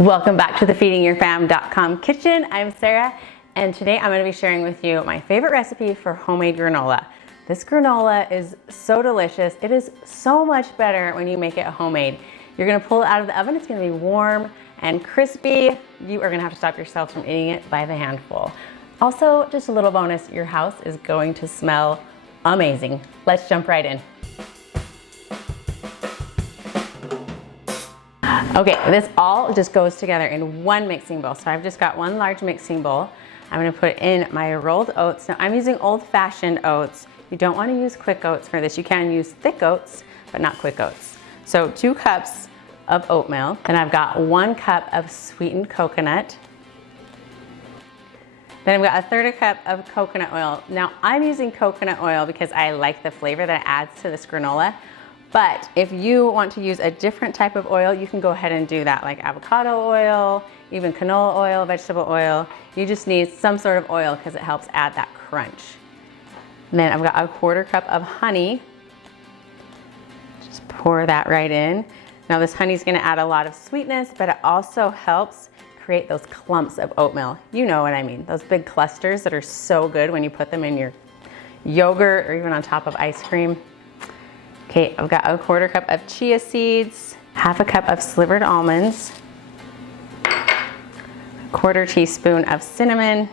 Welcome back to the feedingyourfam.com kitchen. I'm Sarah, and today I'm going to be sharing with you my favorite recipe for homemade granola. This granola is so delicious. It is so much better when you make it homemade. You're going to pull it out of the oven. It's going to be warm and crispy. You are going to have to stop yourself from eating it by the handful. Also, just a little bonus, your house is going to smell amazing. Let's jump right in. Okay, this all just goes together in one mixing bowl. So I've just got one large mixing bowl. I'm gonna put in my rolled oats. Now I'm using old-fashioned oats. You don't wanna use quick oats for this. You can use thick oats, but not quick oats. So 2 cups of oatmeal. Then I've got 1 cup of sweetened coconut. Then I've got 1/3 cup of coconut oil. Now I'm using coconut oil because I like the flavor that it adds to this granola. But if you want to use a different type of oil, you can go ahead and do that, like avocado oil, even canola oil, vegetable oil. You just need some sort of oil because it helps add that crunch. And then I've got 1/4 cup of honey. Just pour that right in. Now this honey is going to add a lot of sweetness, but it also helps create those clumps of oatmeal. You know what I mean, those big clusters that are so good when you put them in your yogurt or even on top of ice cream. Okay, I've got 1/4 cup of chia seeds, 1/2 cup of slivered almonds, 1/4 teaspoon of cinnamon,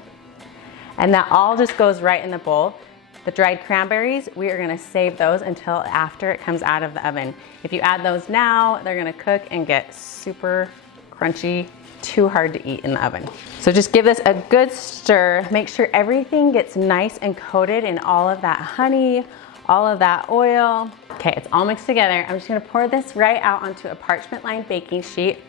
and that all just goes right in the bowl. The dried cranberries, we are gonna save those until after it comes out of the oven. If you add those now, they're gonna cook and get super crunchy, too hard to eat in the oven. So just give this a good stir. Make sure everything gets nice and coated in all of that honey, all of that oil. Okay, it's all mixed together. I'm just gonna pour this right out onto a parchment lined baking sheet.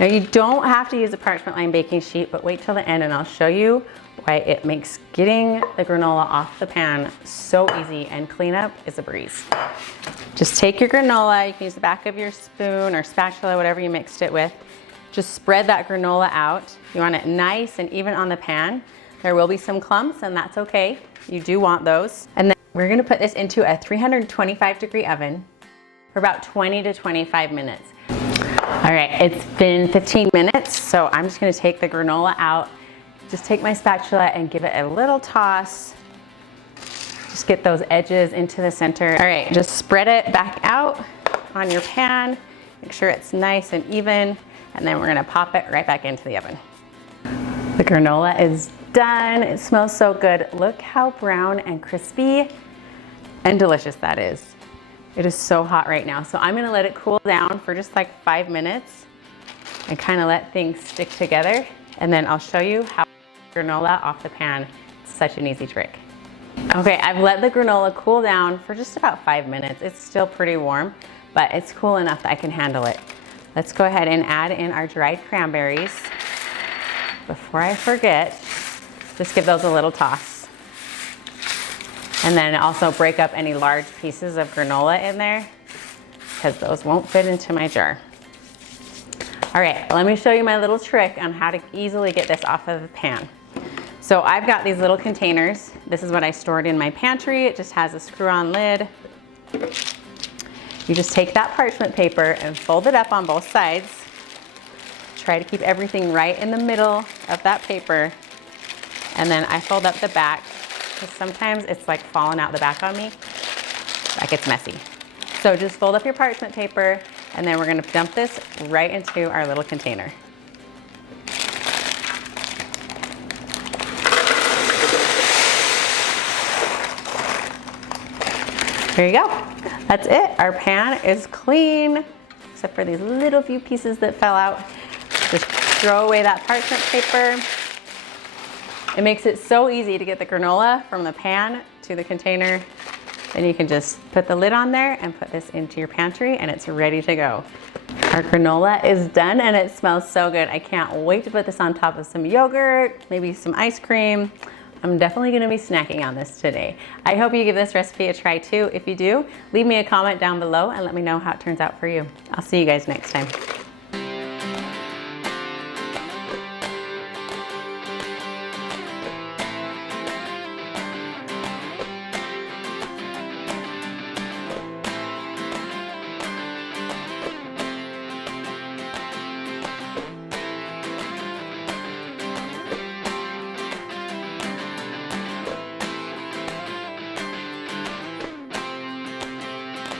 Now you don't have to use a parchment lined baking sheet, but wait till the end and I'll show you why it makes getting the granola off the pan so easy, and cleanup is a breeze. Just take your granola, you can use the back of your spoon or spatula, whatever you mixed it with. Just spread that granola out. You want it nice and even on the pan. There will be some clumps and that's okay. You do want those. And then we're gonna put this into a 325-degree oven for about 20 to 25 minutes. All right, it's been 15 minutes, so I'm just gonna take the granola out, just take my spatula and give it a little toss. Just get those edges into the center. All right, just spread it back out on your pan. Make sure it's nice and even, and then we're gonna pop it right back into the oven. The granola is done. It smells so good. Look how brown and crispy and delicious that is. It is so hot right now. So I'm gonna let it cool down for just like 5 minutes and kind of let things stick together. And then I'll show you how granola off the pan. It's such an easy trick. Okay, I've let the granola cool down for just about 5 minutes. It's still pretty warm, but it's cool enough that I can handle it. Let's go ahead and add in our dried cranberries. Before I forget, just give those a little toss. And then also break up any large pieces of granola in there because those won't fit into my jar. All right, let me show you my little trick on how to easily get this off of the pan. So I've got these little containers. This is what I stored in my pantry. It just has a screw-on lid. You just take that parchment paper and fold it up on both sides. Try to keep everything right in the middle of that paper. And then I fold up the back because sometimes it's like falling out the back on me. That gets messy. So just fold up your parchment paper and then we're gonna dump this right into our little container. There you go. That's it. Our pan is clean, except for these little few pieces that fell out. Just throw away that parchment paper. It makes it so easy to get the granola from the pan to the container. Then you can just put the lid on there and put this into your pantry and it's ready to go. Our granola is done and it smells so good. I can't wait to put this on top of some yogurt, maybe some ice cream. I'm definitely gonna be snacking on this today. I hope you give this recipe a try too. If you do, leave me a comment down below and let me know how it turns out for you. I'll see you guys next time.